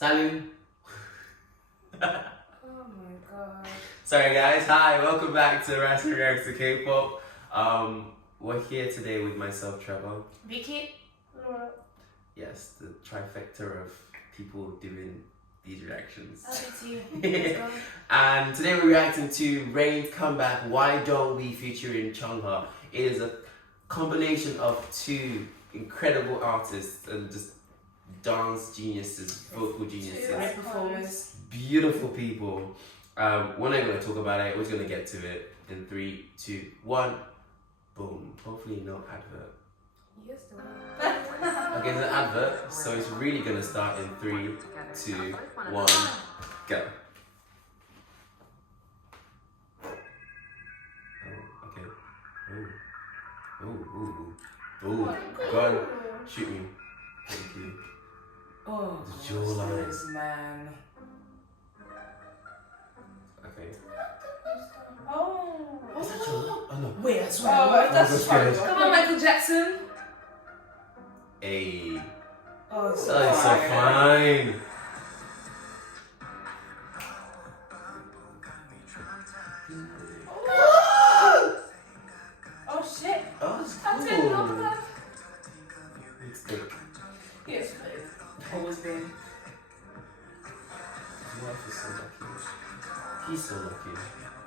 Salut. Oh my god. Sorry guys, hi, welcome back to Oraceon Reacts to Kpop. We're here today with myself, Trevor. Vicky. Laura. Yes, the trifecta of people doing these reactions. It's you. Let's go. And today we're reacting to Rain's comeback, Why Don't We, featuring Chungha. It is a combination of two incredible artists and just dance geniuses, vocal geniuses. Great performance. Beautiful people. We're not going to talk about it. We're just going to get to it in 3, 2, 1. Boom. Hopefully no advert. Yes, the one. Okay, there's an advert, so it's really going to start in 3, 2, 1, go. Oh, okay. Oh, God, shoot me. Thank you. Oh, The jawline. this man. Okay. Oh. Is that Chungha? Oh no. Wait, I swear. that's That's good. Come on, Michael Jackson. Hey. Oh, That is so fine. Oh shit. Oh, it's I didn't know cool. that. It's thick. Yes, please. Always been. His wife is so lucky. He's so lucky.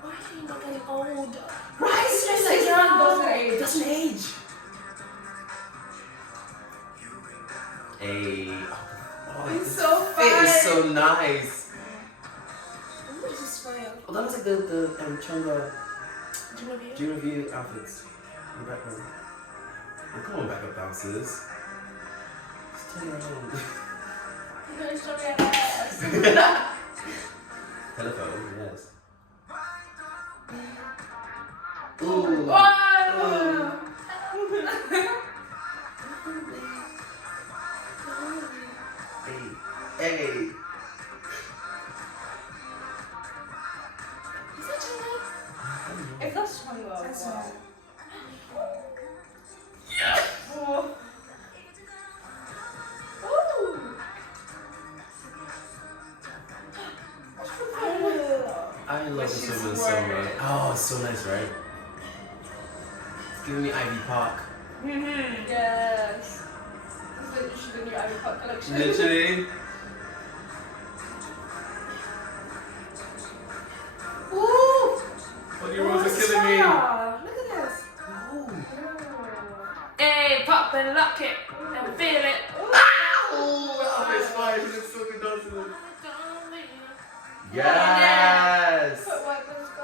Why are you not getting old? Right, It's just like young doesn't age. doesn't age. Hey. Oh, It's this so fit is fine. so nice. What is this fire? Oh, that looks like the Chungha Do you review? Dream Review outfits in the background. Oh, come on, backup dancers. Just turn around. No, sorry, I Telephone, yes. Ooh. Wow! Hey. Is that Chungha? If that's Chungha, That's wow. right. Oh. Ooh. I love But this she's woman so wearing much. it. Oh, it's so nice, right? It's giving me Ivy Park. Yes. This is literally the new Ivy Park collection. Literally. Ooh! Oh, your rose are killing me. Look at this. Oh. Hey, pop and lock it and feel it. Oh, that outfit's fire. She looks so good dancing. Yes. Put white, let's go.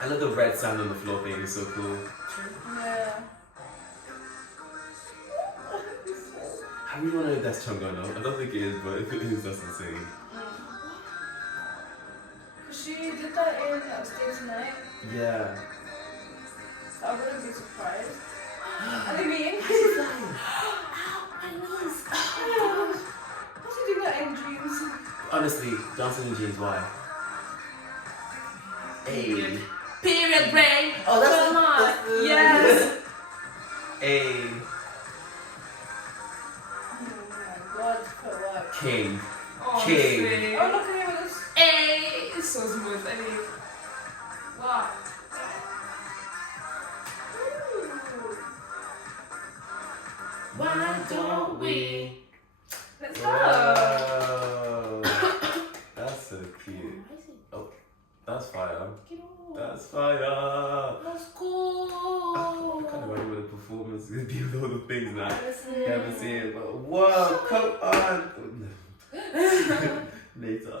I love the red sand on the floor thing. It's so cool. Yeah. I really want to know if that's Chungha or not. I don't think it is, but if it is, that's insane. She did that in Upstairs Tonight. Yeah. So I wouldn't be surprised. I mean, ow, my knees. How's she doing that in dreams? Honestly, dancing in jeans, why? Hey. Period brain. Oh, that's Come on. that's the- Yes. Hey. Oh my god, for what? King. Oh, King. see. Oh, look at him with this. Hey, it's so smooth. I mean, wow. Ooh. Why don't we? Let's go. Whoa. That's so cute. Oh, that's fire. That's fire. Let's go. I kind of ready with the performance. It's be with all the things now. Listen. You haven't seen it, but whoa, come on. Later.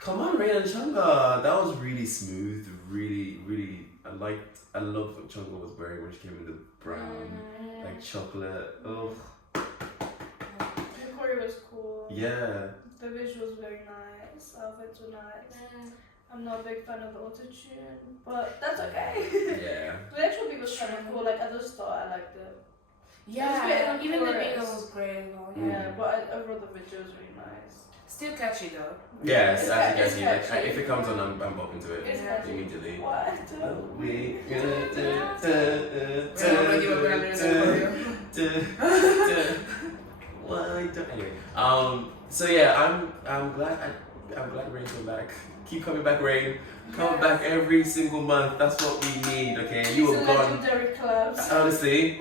Come on, Rain and Chungha. That was really smooth. Really. I love what Chungha was wearing when she came in the brown, like chocolate. Oh, The choreo was cool. yeah. The visuals very nice. Outfits were nice. I'm not a big fan of the auto-tune, but that's okay. Yeah. The actual beat was kind of cool. Like at the start, I liked it. Yeah, It's even the chorus. video was great. Though. Yeah, but overall the video was really nice. Still catchy though. Yes, It's as you it's guys see, like, catchy. if it comes on, I'm bopping to it It's Yeah. catchy. immediately. What? We We're already over a minute Why don't anyway? So yeah, I'm glad Rain came back. Keep coming back, Rain. Come back every single month. That's what we need. Okay, you These were are gone. legendary clubs. Honestly.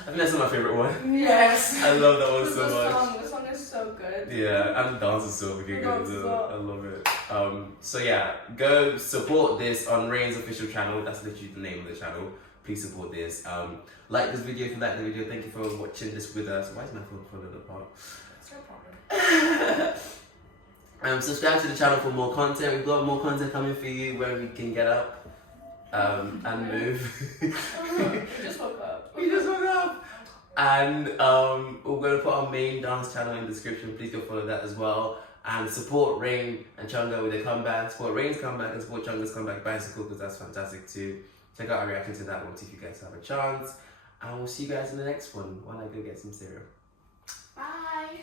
I think that's my favorite one. Yes. I love that one The so much. song, the song is so good. Yeah, and the dance is so freaking good as well. I love it. So yeah, go support this on Rain's official channel. That's literally the name of the channel. Please support this. Like this video if you like the video. Thank you for watching this with us. Why is my phone falling apart? It's no problem. Subscribe to the channel for more content. We've got more content coming for you where we can get up and move. We just woke up. We just woke up. And we're going to put our main dance channel in the description. Please go follow that as well. And support Rain and Chungha with their comeback. Support Rain's comeback and support Chungha's comeback bicycle because that's fantastic too. Check out our reaction to that one if you guys have a chance. And we'll see you guys in the next one while I go get some cereal. Bye.